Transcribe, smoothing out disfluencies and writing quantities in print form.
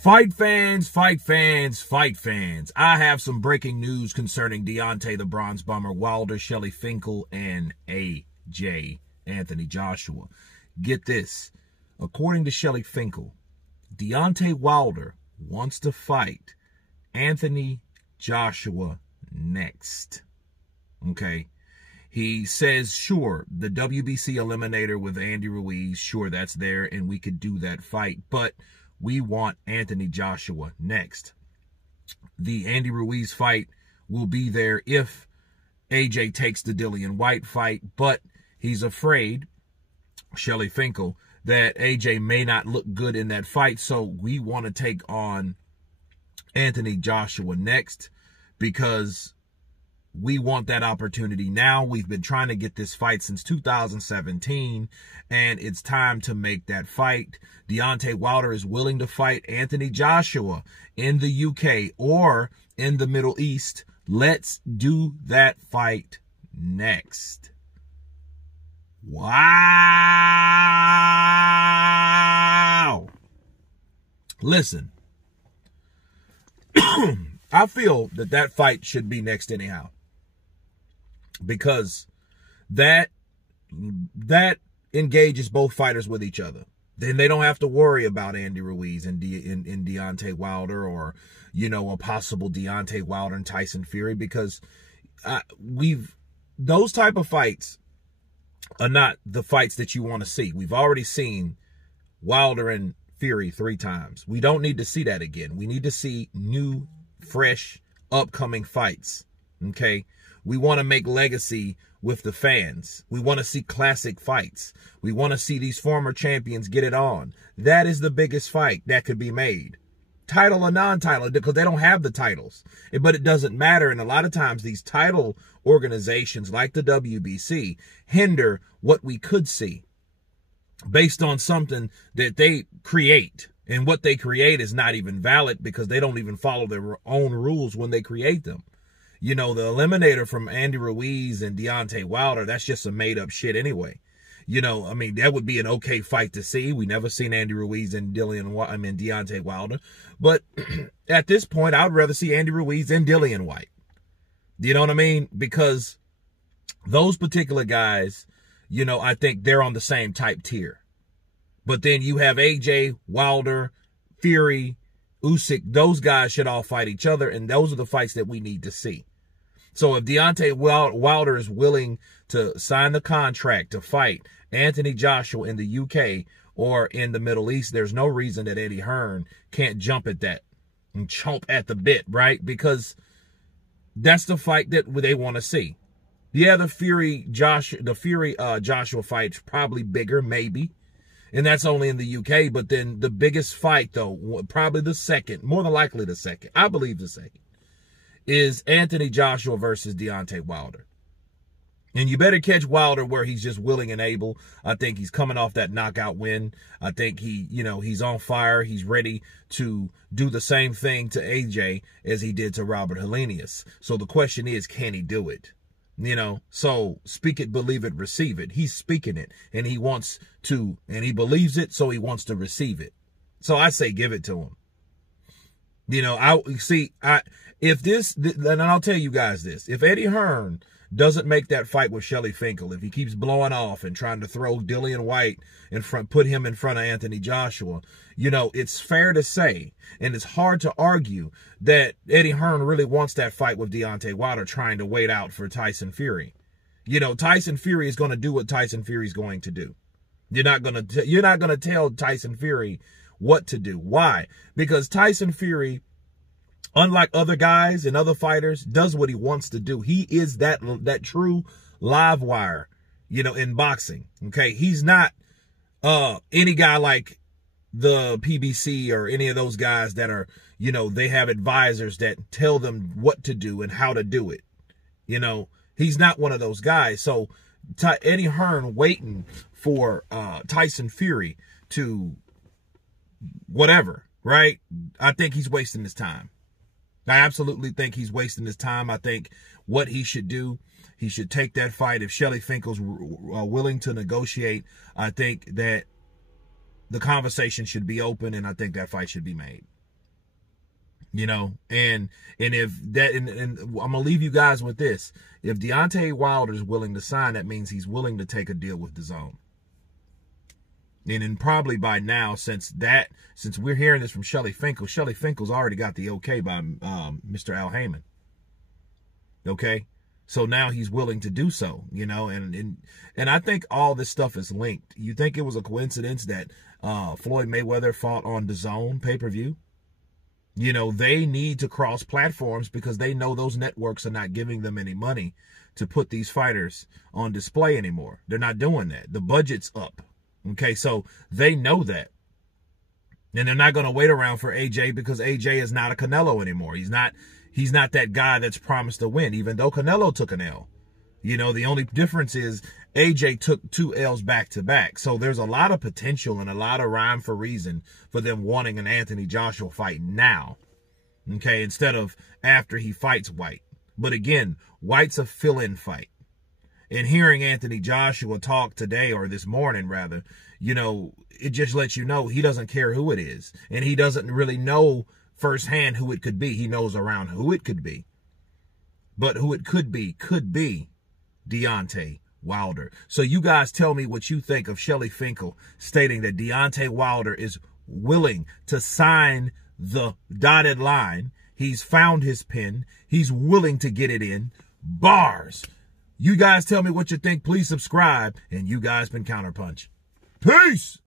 Fight fans, fight fans, fight fans. I have some breaking news concerning Deontay the Bronze Bomber Wilder, Shelly Finkel, and AJ Anthony Joshua. Get this. According to Shelly Finkel, Deontay Wilder wants to fight Anthony Joshua next. Okay. He says, sure, the WBC eliminator with Andy Ruiz, sure, that's there, and we could do that fight, but we want Anthony Joshua next. The Andy Ruiz fight will be there if AJ takes the Dillian Whyte fight, but he's afraid, Shelly Finkel, that AJ may not look good in that fight, so we want to take on Anthony Joshua next because we want that opportunity now. We've been trying to get this fight since 2017, and it's time to make that fight. Deontay Wilder is willing to fight Anthony Joshua in the UK or in the Middle East. Let's do that fight next. Wow. Listen, I feel that that fight should be next anyhow, because that engages both fighters with each other. Then they don't have to worry about Andy Ruiz and Deontay Wilder, or, you know, a possible Deontay Wilder and Tyson Fury, because those type of fights are not the fights that you want to see. We've already seen Wilder and Fury 3 times. We don't need to see that again. We need to see new, fresh, upcoming fights. Okay? We want to make legacy with the fans. We want to see classic fights. We want to see these former champions get it on. That is the biggest fight that could be made. Title or non-title, because they don't have the titles. But it doesn't matter. And a lot of times these title organizations like the WBC hinder what we could see based on something that they create. And what they create is not even valid because they don't even follow their own rules when they create them. You know, the eliminator from Andy Ruiz and Deontay Wilder, that's just some made up shit anyway. You know, I mean, that would be an okay fight to see. We never seen Andy Ruiz and Deontay Wilder. But at this point, I would rather see Andy Ruiz and Dillian Whyte. You know what I mean? Because those particular guys, you know, I think they're on the same type tier. But then you have AJ, Wilder, Fury, Usyk. Those guys should all fight each other, and those are the fights that we need to see. So if Deontay Wilder is willing to sign the contract to fight Anthony Joshua in the UK or in the Middle East, there's no reason that Eddie Hearn can't jump at that and chomp at the bit, right? Because that's the fight that they want to see. Yeah, the Fury Joshua fight's probably bigger, maybe. And that's only in the UK. But then the biggest fight, though, probably the second, more than likely the second, I believe the second, is Anthony Joshua versus Deontay Wilder. And you better catch Wilder where he's just willing and able. I think he's coming off that knockout win. I think he's on fire. He's ready to do the same thing to AJ as he did to Robert Helenius. So the question is, can he do it? You know, so speak it, believe it, receive it. He's speaking it, and he wants to, and he believes it, so he wants to receive it. So I say give it to him. You know, and I'll tell you guys this, if Eddie Hearn doesn't make that fight with Shelly Finkel, if he keeps blowing off and trying to throw Dillian Whyte in front, put him in front of Anthony Joshua, you know, it's fair to say, and it's hard to argue, that Eddie Hearn really wants that fight with Deontay Wilder, trying to wait out for Tyson Fury. You know, Tyson Fury is going to do what Tyson Fury is going to do. You're not going to tell Tyson Fury what to do. Why? Because Tyson Fury, unlike other guys and other fighters, does what he wants to do. He is that true live wire, you know, in boxing. Okay, he's not any guy like the PBC or any of those guys that are, you know, they have advisors that tell them what to do and how to do it. You know, he's not one of those guys. So Eddie Hearn waiting for Tyson Fury to whatever, right? I think he's wasting his time. I absolutely think he's wasting his time. I think what he should do, he should take that fight. If Shelly Finkel's willing to negotiate, I think that the conversation should be open, and I think that fight should be made. You know, and if that, and I'm gonna leave you guys with this: if Deontay Wilder is willing to sign, that means he's willing to take a deal with DAZN. And then probably by now, since we're hearing this from Shelly Finkel's already got the okay by Mr. Al Heyman. Okay, so now he's willing to do so. You know, and I think all this stuff is linked. You think it was a coincidence that Floyd Mayweather fought on DAZN pay-per-view? You know, they need to cross platforms because they know those networks are not giving them any money to put these fighters on display anymore. They're not doing that. The budget's up. Okay, so they know that. And they're not going to wait around for AJ because AJ is not a Canelo anymore. He's not that guy that's promised to win, even though Canelo took an L. You know, the only difference is AJ took 2 L's back-to-back. So there's a lot of potential and a lot of rhyme for reason for them wanting an Anthony Joshua fight now. Okay, instead of after he fights White. But again, White's a fill-in fight. And hearing Anthony Joshua talk today, or this morning rather, you know, it just lets you know he doesn't care who it is. And he doesn't really know firsthand who it could be. He knows around who it could be. But who it could be Deontay Wilder. So you guys tell me what you think of Shelly Finkel stating that Deontay Wilder is willing to sign the dotted line. He's found his pin. He's willing to get it in. Bars. You guys tell me what you think. Please subscribe. And you guys been Counterpunch. Peace.